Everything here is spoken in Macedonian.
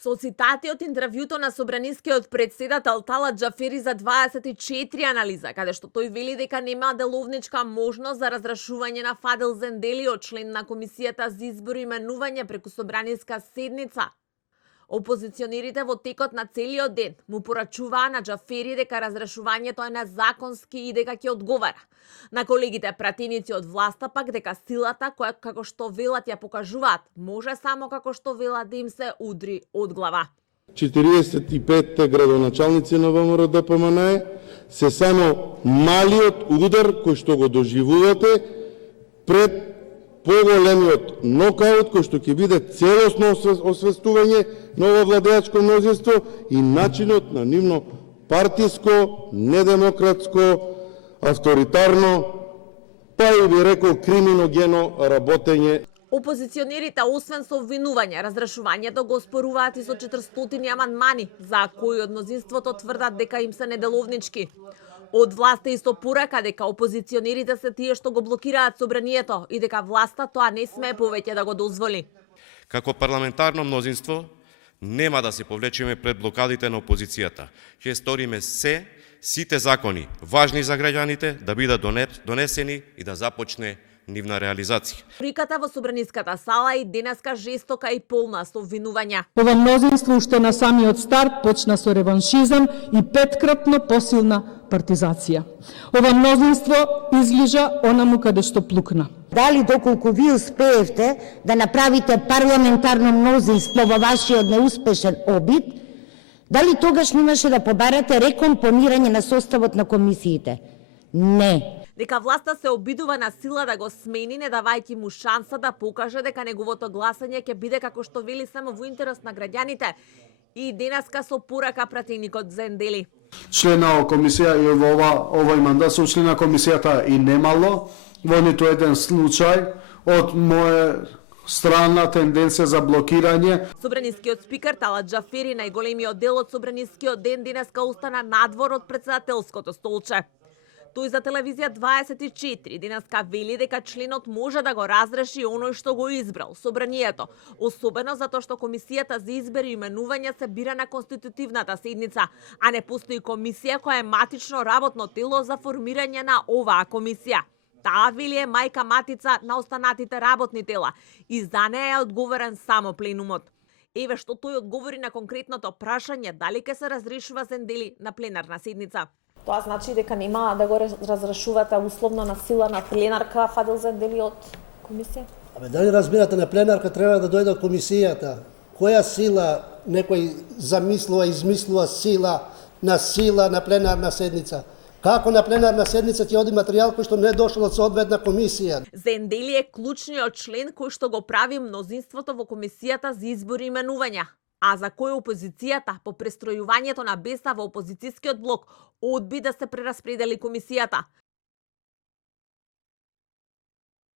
Со цитати од интервјуто на собранискиот претседател Талат Џафери за 24 анализа, каде што тој вели дека нема деловничка можност за разрешување на Фадил Зенделио, член на Комисијата за избор и именување преку собраниска седница. Опозиционерите во текот на целиот ден му порачуваа на Џафери дека разрешувањето е незаконски и дека ќе одговара. На колегите пратеници од власта пак дека силата која како што велат ја покажуваат, може само како што велат да им се удри од глава. 45 градоначалници на ВМРО ДПМНЕ се само малиот удар кој што го доживувате пред поголемиот нокаут кој што ќе биде целосно освестување на ово владеачко мнозинство и начинот на нивно партиско, недемократско, авторитарно, па и би рекол криминогено работење. Опозиционерите, освен со обвинување, разрешувањето го оспоруваат и со 400 амандмани, за кои од мнозинството тврдат дека им се неделовнички. Од власта исто порака дека опозиционерите се тие што го блокираат собранието и дека власта тоа не смее повеќе да го дозволи. Како парламентарно мнозинство нема да се повлечеме пред блокадите на опозицијата. Ќе сториме сите закони важни за граѓаните да бидат донесени и да започне нивна реализација. Риката во собраниската сала и денеска жестока и полна со обвинувања. Ова мнозинство уште на самиот старт почна со реваншизам и петкратно посилна партизација. Ова мнозинство излижа онаму каде што плукна. Дали доколку ви успеевте да направите парламентарно мнозинство во вашиот неуспешен обид, дали тогаш немаше да побарате рекомпонирање на составот на комисиите? Не. Дека власта се обидува на сила да го смени, не давајќи му шанса да покаже дека неговото гласање ќе биде како што вели само во интерес на граѓаните. И денеска со порака пратеникот Зендели. Член на комисија и во овој мандат сум член на комисијата и немало во ниту еден случај од моја странна тенденција за блокирање. Собранискиот спикер Талат Џафери најголемиот дел од собранискиот ден денеска остана надвор од претседателското столче. Тој за телевизија 24 денеска вели дека членот може да го разреши оној што го избрал, собранието, особено затоа што комисијата за избор и именување се бира на конститутивната седница, а не постои комисија која е матично работно тело за формирање на оваа комисија. Таа вели е мајка матица на останатите работни тела и за неја е одговорен само пленумот. Еве што тој одговори на конкретното прашање дали ќе се разрешува Зендели на пленарна седница. Тоа значи дека нема да го разрешувате условно на сила на пленарка Фадил Зендели од комисија? Дали разбирате, на пленарка треба да дојде од комисијата? Која сила некој замислува, измислува сила на пленарна седница? Како на пленарна седница ќе оди материјал кој што не дошол од соодветна комисија? Зендели е клучниот член кој што го прави мнозинството во комисијата за избор и именувања, а за кој опозицијата по престројувањето на Беса во опозицијскиот блок одби да се прераспредели комисијата.